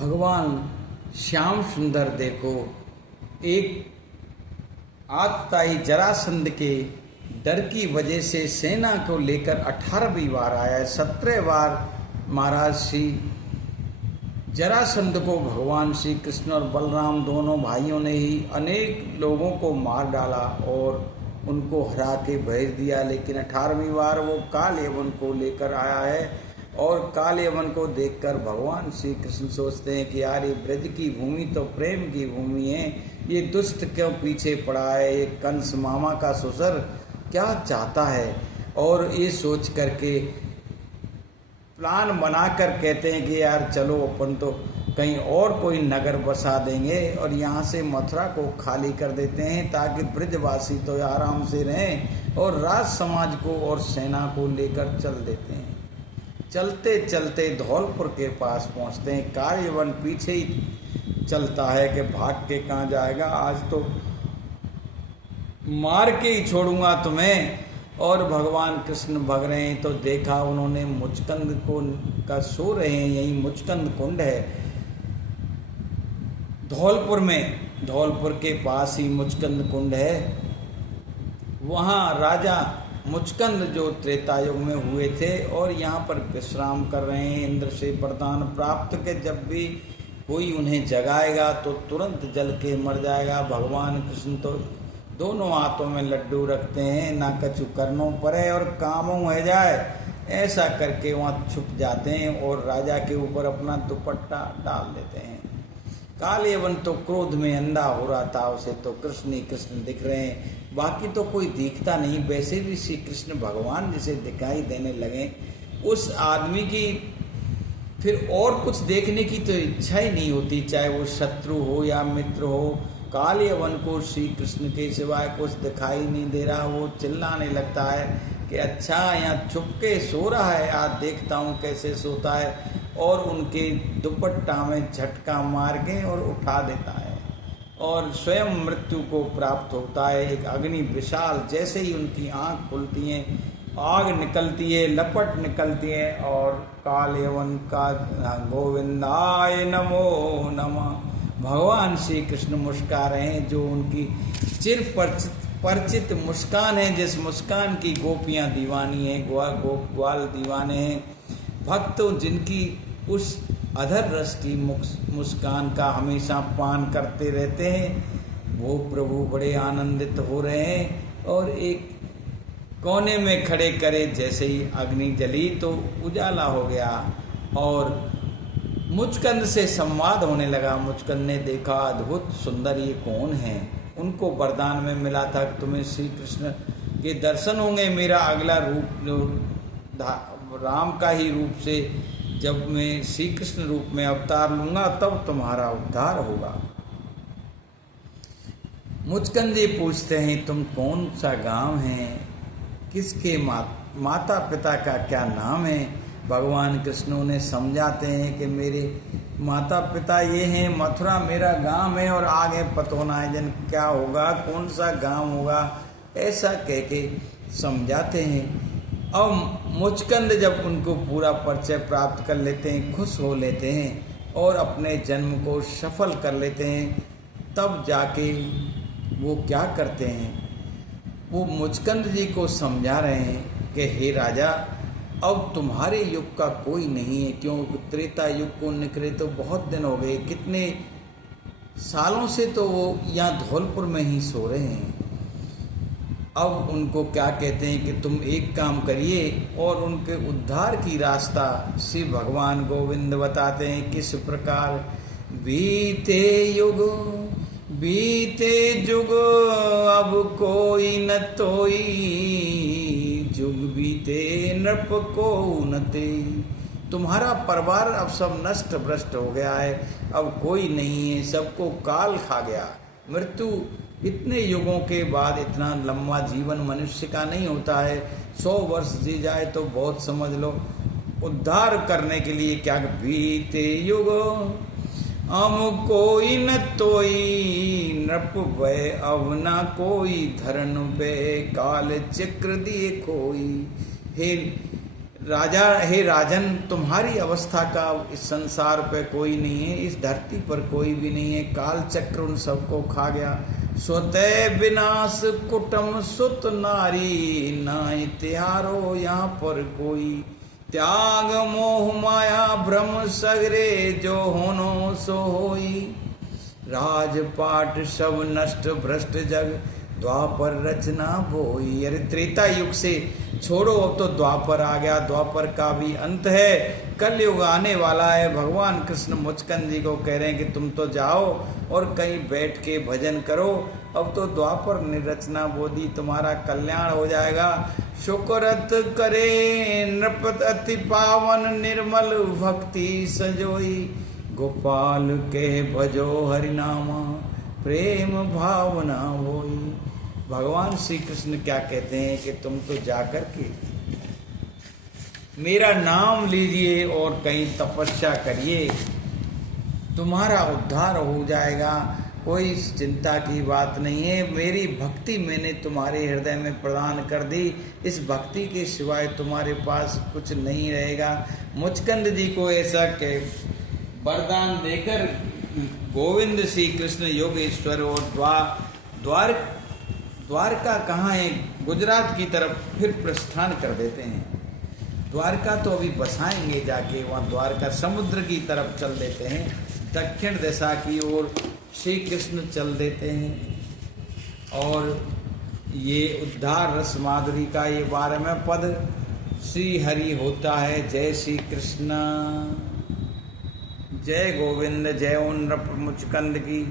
भगवान श्याम सुंदर देखो, एक आतताई जरासंध के डर की वजह से सेना को लेकर 18वीं बार आया है। 17 बार महाराज श्री जरासंध को भगवान श्री कृष्ण और बलराम दोनों भाइयों ने ही अनेक लोगों को मार डाला और उनको हरा के भेज दिया, लेकिन 18वीं बार वो काल यवन को लेकर आया है। और काल यवन को देखकर भगवान श्री कृष्ण सोचते हैं कि यार ये ब्रज की भूमि तो प्रेम की भूमि है, ये दुष्ट क्यों पीछे पड़ा है, ये कंस मामा का ससुर क्या चाहता है। और ये सोच करके प्लान बनाकर कहते हैं कि यार चलो अपन तो कहीं और कोई नगर बसा देंगे और यहाँ से मथुरा को खाली कर देते हैं ताकि ब्रजवासी तो आराम से रहें, और राज समाज को और सेना को लेकर चल देते हैं। चलते चलते धौलपुर के पास पहुँचते हैं। कार्यवन पीछे ही चलता है कि भाग के कहाँ जाएगा, आज तो मार के ही छोड़ूंगा तुम्हें। और भगवान कृष्ण भग रहे हैं तो देखा उन्होंने मुचकंद को का सो रहे हैं, यही मुचकंद कुंड है धौलपुर में, धौलपुर के पास ही मुचकंद कुंड है। वहाँ राजा मुचकंद जो त्रेता युग में हुए थे और यहाँ पर विश्राम कर रहे हैं, इंद्र से वरदान प्राप्त के जब भी कोई उन्हें जगाएगा तो तुरंत जल के मर जाएगा। भगवान कृष्ण तो दोनों हाथों में लड्डू रखते हैं, ना कछु करनों पड़े और कामों है जाए, ऐसा करके वहाँ छुप जाते हैं और राजा के ऊपर अपना दुपट्टा डाल देते हैं। कालयवन तो क्रोध में अंधा हो रहा था, उसे तो कृष्ण ही कृष्ण दिख रहे हैं, बाकी तो कोई दिखता नहीं। वैसे भी श्री कृष्ण भगवान जिसे दिखाई देने लगे, उस आदमी की फिर और कुछ देखने की तो इच्छा ही नहीं होती, चाहे वो शत्रु हो या मित्र हो। कालयवन को श्री कृष्ण के सिवाय कुछ दिखाई नहीं दे रहा, वो चिल्लाने लगता है कि अच्छा यहाँ छुप के सो रहा है, आज देखता हूँ कैसे सोता है, और उनके दुपट्टा में झटका मार के और उठा देता है और स्वयं मृत्यु को प्राप्त होता है। एक अग्नि विशाल, जैसे ही उनकी आंख खुलती है आग निकलती है, लपट निकलती है और कालयवन का गोविंदाय नमो नमः भगवान श्री कृष्ण मुस्कुरा रहे हैं, जो उनकी चिर परिचित मुस्कान है, जिस मुस्कान की गोपियां दीवानी हैं, ग्वाल दीवाने हैं। भक्त जिनकी उस अधर रस की मुस्कान का हमेशा पान करते रहते हैं, वो प्रभु बड़े आनंदित हो रहे हैं। और एक कोने में खड़े करे, जैसे ही अग्नि जली तो उजाला हो गया और मुचकंद से संवाद होने लगा। मुचकंद ने देखा अद्भुत सुंदर ये कौन है, उनको वरदान में मिला था कि तुम्हें श्री कृष्ण के दर्शन होंगे, मेरा अगला रूप राम का ही रूप से जब मैं श्री कृष्ण रूप में अवतार लूंगा तब तुम्हारा उद्धार होगा। मुचकंद जी पूछते हैं तुम कौन सा गांव है, किसके माता पिता का क्या नाम है। भगवान कृष्ण उन्हें समझाते हैं कि मेरे माता पिता ये हैं, मथुरा मेरा गांव है और आगे पतोना जन क्या होगा, कौन सा गांव होगा, ऐसा कह के समझाते हैं। अब मुचकंद जब उनको पूरा परिचय प्राप्त कर लेते हैं, खुश हो लेते हैं और अपने जन्म को सफल कर लेते हैं, तब जाके वो क्या करते हैं, वो मुचकंद जी को समझा रहे हैं कि हे राजा, अब तुम्हारे युग का कोई नहीं है, क्यों त्रेता युग को निकले तो बहुत दिन हो गए, कितने सालों से तो वो यहाँ धौलपुर में ही सो रहे हैं। अब उनको क्या कहते हैं कि तुम एक काम करिए, और उनके उद्धार की रास्ता श्री भगवान गोविंद बताते हैं किस प्रकार। बीते जुग अब कोई न तोई, जुग बीते नृप को न तेई। तुम्हारा परिवार अब सब नष्ट भ्रष्ट हो गया है, अब कोई नहीं है, सबको काल खा गया। मृत्यु इतने युगों के बाद इतना लंबा जीवन मनुष्य का नहीं होता है, 100 वर्ष जी जाए तो बहुत समझ लो। उद्धार करने के लिए क्या, बीते युग हम कोई न तोई, नृप भय अब ना कोई, धरन पे काल चक्र दिए खोई। हे राजा, हे राजन, तुम्हारी अवस्था का इस संसार पे कोई नहीं है, इस धरती पर कोई भी नहीं है। काल चक्र उन सबको खा गया। स्वतः विनाश कुटुम सुत नारी, नाई त्यारो यहाँ पर कोई। त्याग मोह माया भ्रम सगरे, जो होनो सो होई। राजपाट सब नष्ट भ्रष्ट जग, द्वापर रचना बोई। अरे त्रेता युग से छोड़ो, अब तो द्वापर आ गया, द्वापर का भी अंत है, कलयुग आने वाला है। भगवान कृष्ण मुचकंद जी को कह रहे हैं कि तुम तो जाओ और कहीं बैठ के भजन करो, अब तो द्वापर निरचना बोधी, तुम्हारा कल्याण हो जाएगा। शुक्रत करे नृपत अति पावन, निर्मल भक्ति सजोई। गोपाल के भजो हरिनामा, प्रेम भावना होई। भगवान श्री कृष्ण क्या कहते हैं कि तुम तो जाकर के मेरा नाम लीजिए और कहीं तपस्या करिए, तुम्हारा उद्धार हो जाएगा, कोई चिंता की बात नहीं है। मेरी भक्ति मैंने तुम्हारे हृदय में प्रदान कर दी, इस भक्ति के सिवाय तुम्हारे पास कुछ नहीं रहेगा। मुचकंद जी को ऐसा के वरदान देकर गोविंद श्री कृष्ण योगेश्वर और द्वारका कहाँ है, गुजरात की तरफ फिर प्रस्थान कर देते हैं। द्वारका तो अभी बसाएंगे जाके, वहाँ द्वारका समुद्र की तरफ चल देते हैं, दक्षिण दिशा की ओर श्री कृष्ण चल देते हैं। और ये उद्धार रस माधुरी का ये 12वें पद श्री हरि होता है। जय श्री कृष्ण, जय गोविंद, जय उन नृप मुचकंद की।